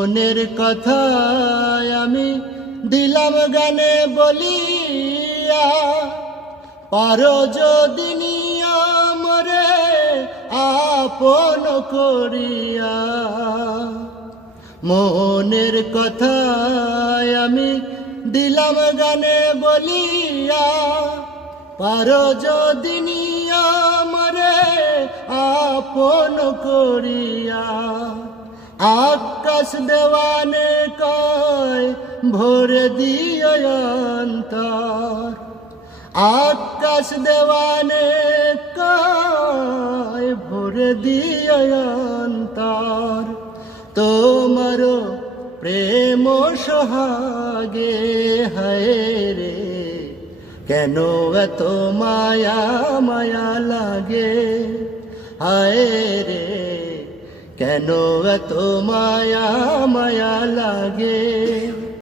মনের কথা আমি দিলাম গানে বলিয়া, পারো যদি নিয়মরে আপন করিয়া। মনের কথা আমি দিলাম গানে বলিয়া, পারো যদি নিয়মরে আপন করিয়া। আকাশ দেওয়ানে কয় ভরে দিও অন্তর, আকাশ দেওয়ানে কয় ভরে দিও অন্তর। তোমার প্রেম সোহাগে হায় রে, কেন এত মায়া মায়া লাগে হায় রে, কেন এত মায়া মায়া লাগে।